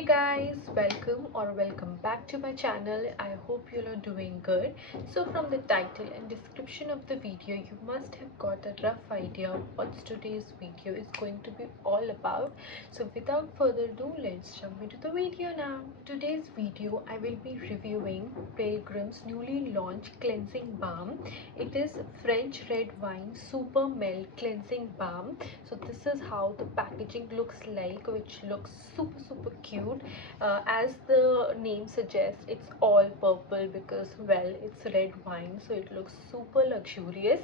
Hey guys, welcome back to my channel. I hope you are doing good. So from the title and description of the video, you must have got a rough idea of what today's video is going to be all about. So without further ado, let's jump into the video now. Today's video I will be reviewing Pilgrim's newly launched cleansing balm. It is French red wine Supermelt cleansing balm. So this is how the packaging looks like, which looks super cute. As the name suggests, it's all purple because, well, it's red wine, so it looks super luxurious.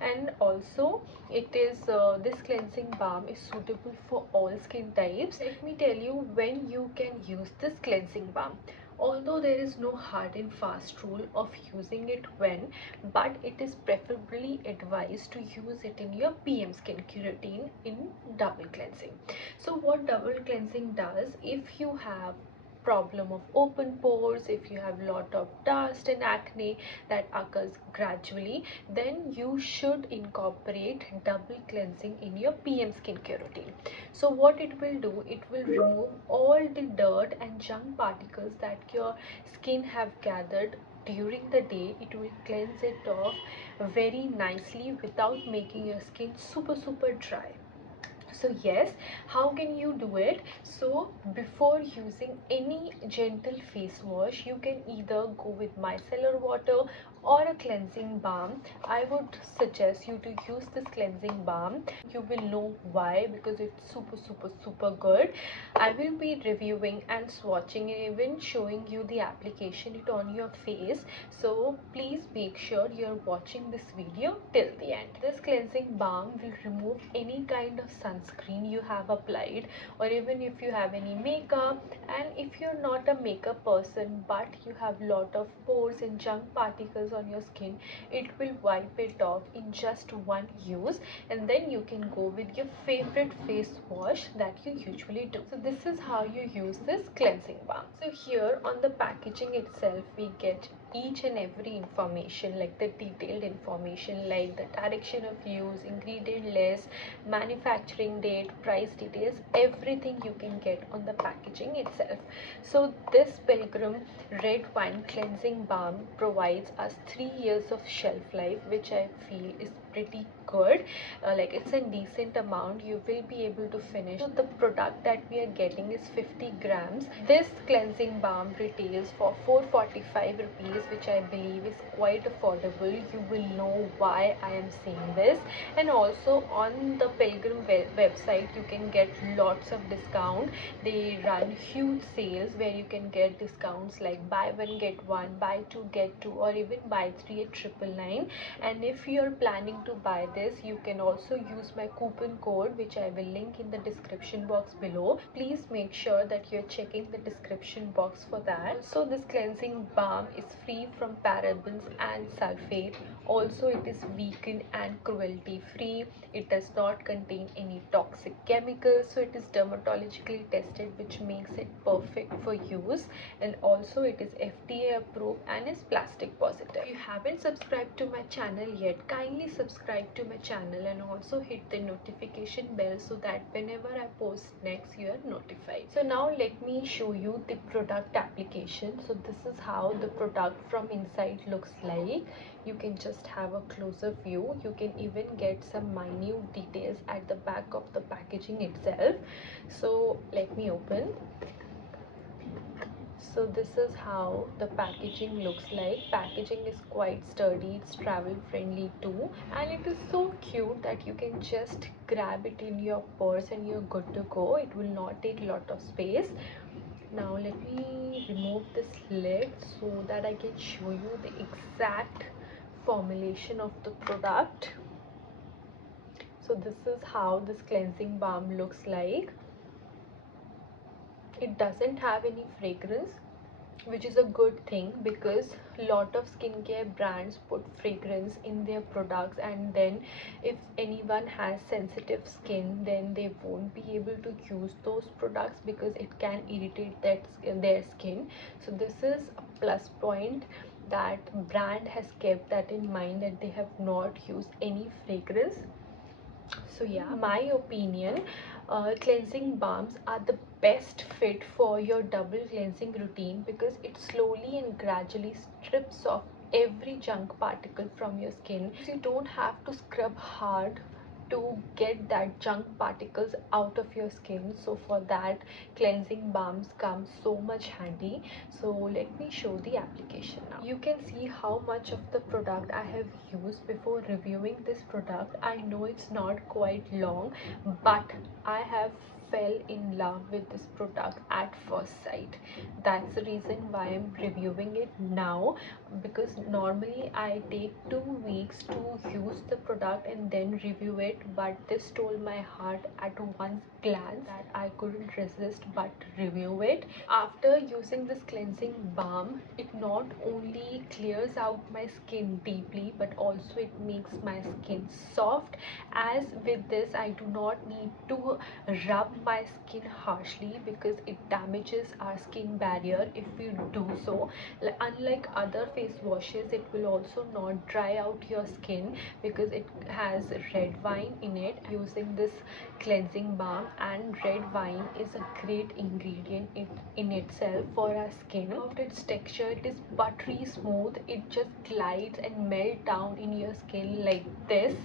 And also it is this cleansing balm is suitable for all skin types. Let me tell you when you can use this cleansing balm. Although there is no hard and fast rule of using it when, but it is preferably advised to use it in your PM skincare routine in double cleansing. So what double cleansing does, if you have problem of open pores, if you have lot of dust and acne that occurs gradually, then you should incorporate double cleansing in your PM skincare routine. So what it will do, it will remove all the dirt and junk particles that your skin have gathered during the day. It will cleanse it off very nicely without making your skin super dry. So yes, how can you do it? So before using any gentle face wash, you can either go with micellar water or a cleansing balm. I would suggest you to use this cleansing balm. You will know why, because it's super good. I will be reviewing and swatching and even showing you the application it on your face. So please make sure you're watching this video till the end. This cleansing balm will remove any kind of sunscreen you have applied, or even if you have any makeup. And if you're not a makeup person but you have lot of pores and junk particles on your skin, it will wipe it off in just one use, and then you can go with your favorite face wash that you usually do. So this is how you use this cleansing balm. So here on the packaging itself, we get each and every information, like the detailed information, like the direction of use, ingredient list, manufacturing date, price details, everything you can get on the packaging itself. So this Pilgrim red wine cleansing balm provides us 3 years of shelf life, which I feel is pretty good. Like, it's a decent amount, you will be able to finish. So the product that we are getting is 50 grams. This cleansing balm retails for 445 rupees, which I believe is quite affordable. You will know why I am saying this. And also on the Pilgrim website, you can get lots of discount. They run huge sales where you can get discounts like buy one get one, buy two get two, or even buy three at 999. And if you are planning to buy this, you can also use my coupon code, which I will link in the description box below. Please make sure that you're checking the description box for that. So this cleansing balm is free from parabens and sulfate. Also, it is vegan and cruelty free. It does not contain any toxic chemicals, so it is dermatologically tested, which makes it perfect for use. And also it is FDA approved and is plastic positive. If you haven't subscribed to my channel yet, kindly subscribe to my channel and also hit the notification bell so that whenever I post next, you are notified. So now let me show you the product application. So this is how the product from inside looks like. You can just have a closer view. You can even get some minute details at the back of the packaging itself. So let me open. So this is how the packaging looks like. Packaging is quite sturdy, it's travel friendly too, and it is so cute that you can just grab it in your purse and you're good to go. It will not take a lot of space. Now let me remove this lid so that I can show you the exact formulation of the product. So this is how this cleansing balm looks like. It doesn't have any fragrance, which is a good thing, because a lot of skincare brands put fragrance in their products, and then if anyone has sensitive skin, then they won't be able to use those products because it can irritate their skin. So this is a plus point, that brand has kept that in mind, that they have not used any fragrance. So yeah, my opinion, cleansing balms are the best fit for your double cleansing routine because it slowly and gradually strips off every junk particle from your skin. So you don't have to scrub hard to get that junk particles out of your skin. So for that, cleansing balms come so much handy. So let me show the application now. You can see how much of the product I have used before reviewing this product. I know it's not quite long, but I have fell in love with this product at first sight. That's the reason why I'm reviewing it now, because normally I take 2 weeks to use the product and then review it, but this stole my heart at one glance that I couldn't resist but review it. After using this cleansing balm, it not only clears out my skin deeply but also it makes my skin soft. As with this, I do not need to rub my skin harshly because it damages our skin barrier if we do so. Unlike other face washes, it will also not dry out your skin because it has red wine in it. Using this cleansing balm, and red wine is a great ingredient in itself for our skin. Of its texture, it is buttery smooth. It just glides and melt down in your skin like this,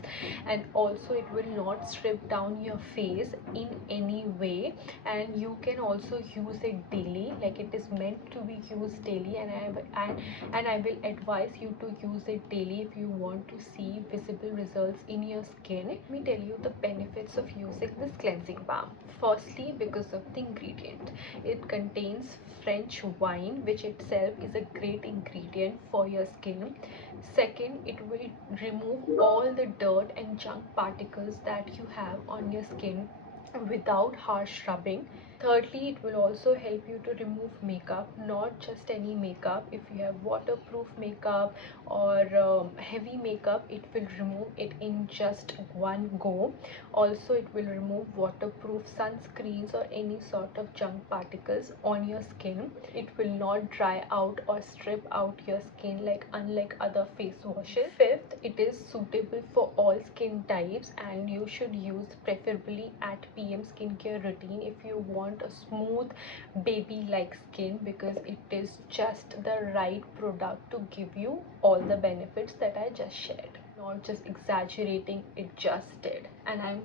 and also it will not strip down your face in any way. And you can also use it daily, like it is meant to be used daily, and I will advise you to use it daily if you want to see visible results in your skin. Let me tell you the benefits of using this cleansing balm. Firstly, because of the ingredient, it contains French wine, which itself is a great ingredient for your skin. Second, it will remove all the dirt and junk particles that you have on your skin without harsh rubbing. Thirdly, it will also help you to remove makeup, not just any makeup. If you have waterproof makeup or heavy makeup, it will remove it in just one go. Also, it will remove waterproof sunscreens or any sort of junk particles on your skin. It will not dry out or strip out your skin like unlike other face washes. Fifth, it is suitable for all skin types, and you should use preferably at PM skincare routine if you want a smooth baby like skin, because it is just the right product to give you all the benefits that I just shared. Not just exaggerating, it just did, and I'm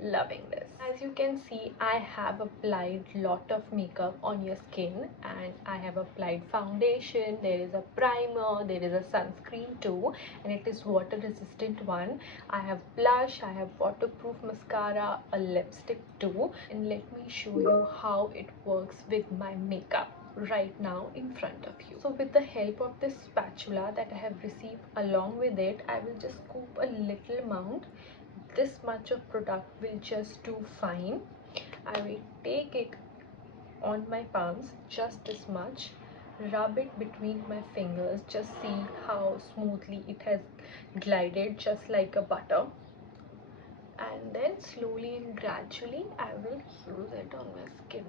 loving this. As you can see, I have applied lot of makeup on your skin, and I have applied foundation, there is a primer, there is a sunscreen too, and it is water resistant one. I have blush, I have waterproof mascara, a lipstick too, and let me show you how it works with my makeup right now in front of you. So with the help of this spatula that I have received along with it, I will just scoop a little amount. This much of product will just do fine. I will take it on my palms, just this much, rub it between my fingers, just see how smoothly it has glided, just like a butter. And then slowly and gradually I will use it on my skin.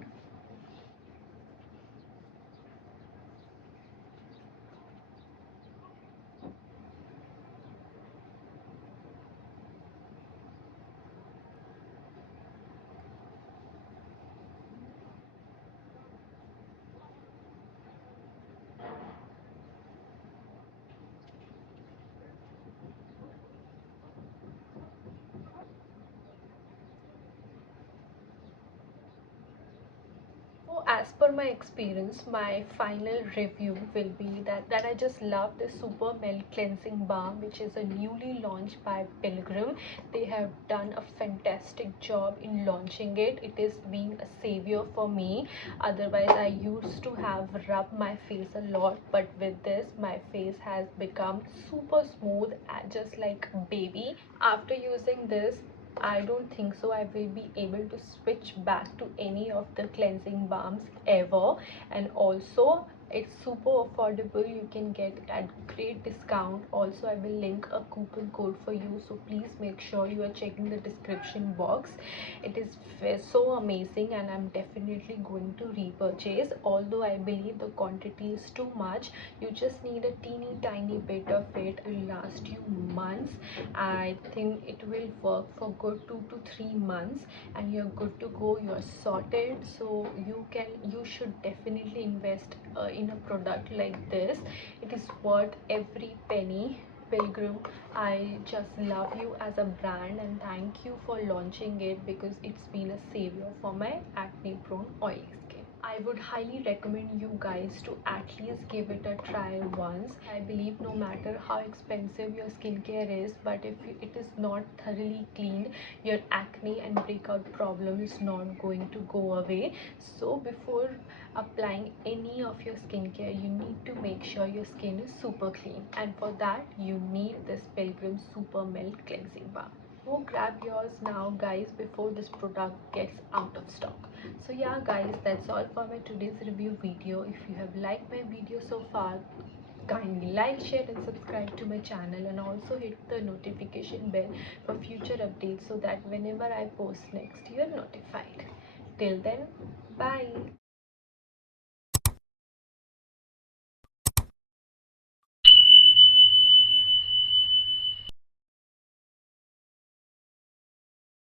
So as per my experience, my final review will be that I just love this Supermelt cleansing balm, which is a newly launched by Pilgrim. They have done a fantastic job in launching it. It is being a savior for me. Otherwise, I used to have rubbed my face a lot, but with this, my face has become super smooth, just like a baby. After using this, I don't think so I will be able to switch back to any of the cleansing balms ever. And also, It's super affordable. You can get at great discount. Also, I will link a coupon code for you, so please make sure you are checking the description box. It is so amazing, and I'm definitely going to repurchase. Although I believe the quantity is too much, you just need a teeny tiny bit of it. It will last you months. I think it will work for good 2 to 3 months, and you're good to go. You're sorted. So you should definitely invest in a product like this. It is worth every penny. Pilgrim, I just love you as a brand, and thank you for launching it, because it's been a savior for my acne prone oily skin. I would highly recommend you guys to at least give it a try once. I believe no matter how expensive your skincare is, but if it is not thoroughly cleaned, your acne and breakout problem is not going to go away. So before applying any of your skincare, you need to make sure your skin is super clean, and for that you need this Pilgrim Supermelt cleansing balm. Go grab yours now, guys, before this product gets out of stock. So yeah guys, that's all for my today's review video. If you have liked my video so far, kindly like, share and subscribe to my channel, and also hit the notification bell for future updates, so that whenever I post next, you are notified. Till then, bye.